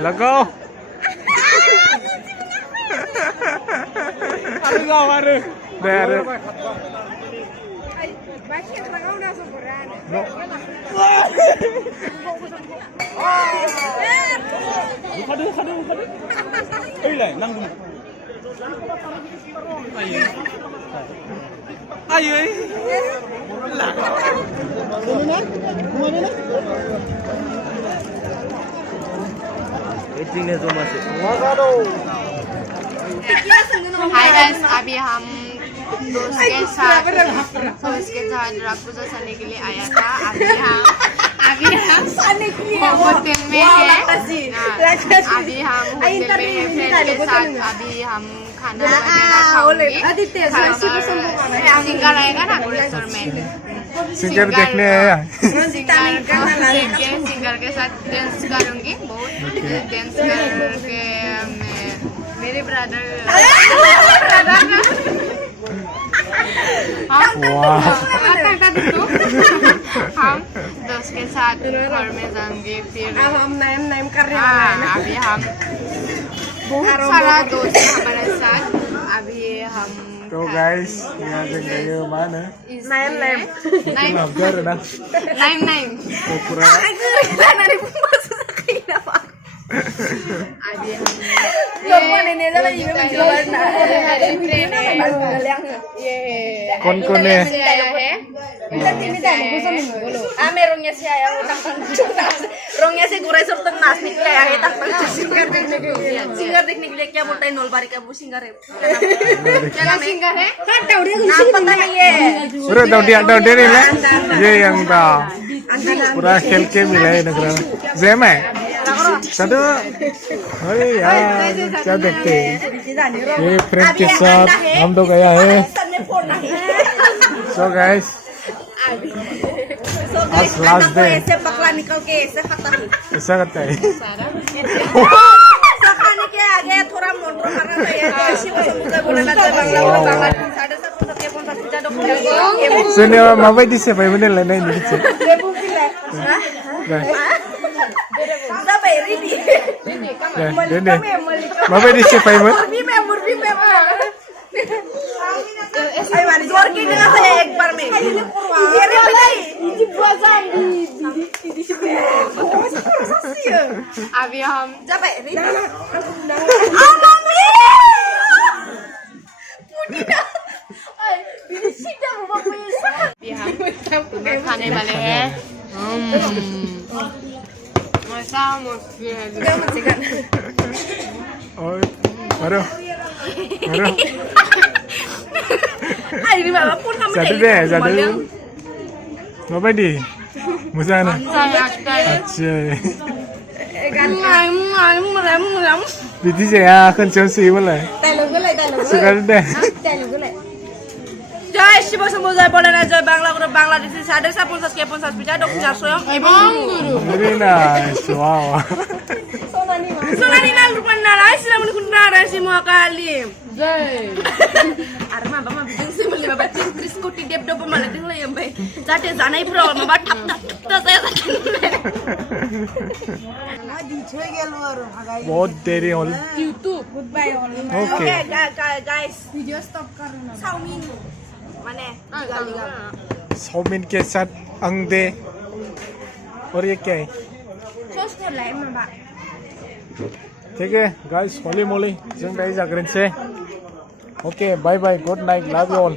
लगाओ aduh dari ayo hi guys, अभी हम दोस्त के साथ ड्रग पूजा करने के लिए आया था। अभी हम होटल में हैं। अभी हम होटल में हैं फ्रेंड के साथ। अभी हम खाना सिंगर आएगा ना गुलेश्वर में, सिंगर देखने आया सिंगर के साथ डांस करूंगी। बहुत डांस करके मेरे ब्रदर हम दोस्त के साथ घर में जाएंगे। फिर अब हम नाम कर रहे हैं। अभी हम बहुत सारा दोस्त है हमारे साथ। अभी हम तो गाइस यहाँ देख रहे हो mana नाइम तो पूरा कौन है rongnya sih ayah rongnya sih kurai serta nas nih kayak ayah tak pernah singar teknik leknya boleh nol bari kamu singar ya jangan singar ya kan tahu dia apa tanya ye udah tahu dia nih lah ये yang tahu पूरा खेल के मिला है नगरा जेम है सदो अरे यार क्या देखते हैं ये फ्रेंड के साथ हम लोग गया है so guys आज लास्ट डे ऐसे पकड़ा निकल के ऐसे खत्म ऐसा करता है खाने के आगे थोड़ा मोटर मारना चाहिए ऐसी मुझे बोलना चाहिए बांग्ला 7:30 Sebenarnya mama di siapa yang bener lain ini sih. Sampai ready. Dene. Mama di siapa yang bener? Murbi member. Ayo mari jual ke dengan saya एक बार में. ये रे भाई. ini buazan di अभी हम sampai ready. हम खाने वाले हैं। मजा मस्ती है। और मारो Ini bapak pun kamu satu apa di musana अच्छा दीदी से यहाँ कंचन से बोला है सुगर दे जय शिव समुदाय बोलेना जय बांग्ला ग्रुप बांग्लादेश 50 के 50 pizza doctor 400 very nice wow Sonani na lupa narai sila menukun narai semua kali jay arma bama bikin semua lima batin tris koti dep dopo malah tinggal yang baik jate zanai pro mama thap saya बहुत देरी हो YouTube goodbye okay guys video stop karena Xiaomi mana chowmein के साथ अंडे और ये क्या है sos ko lai mama ठीक है गाइस होली मोली जों दायो जाग्रोनोसै okay bye bye good night love you all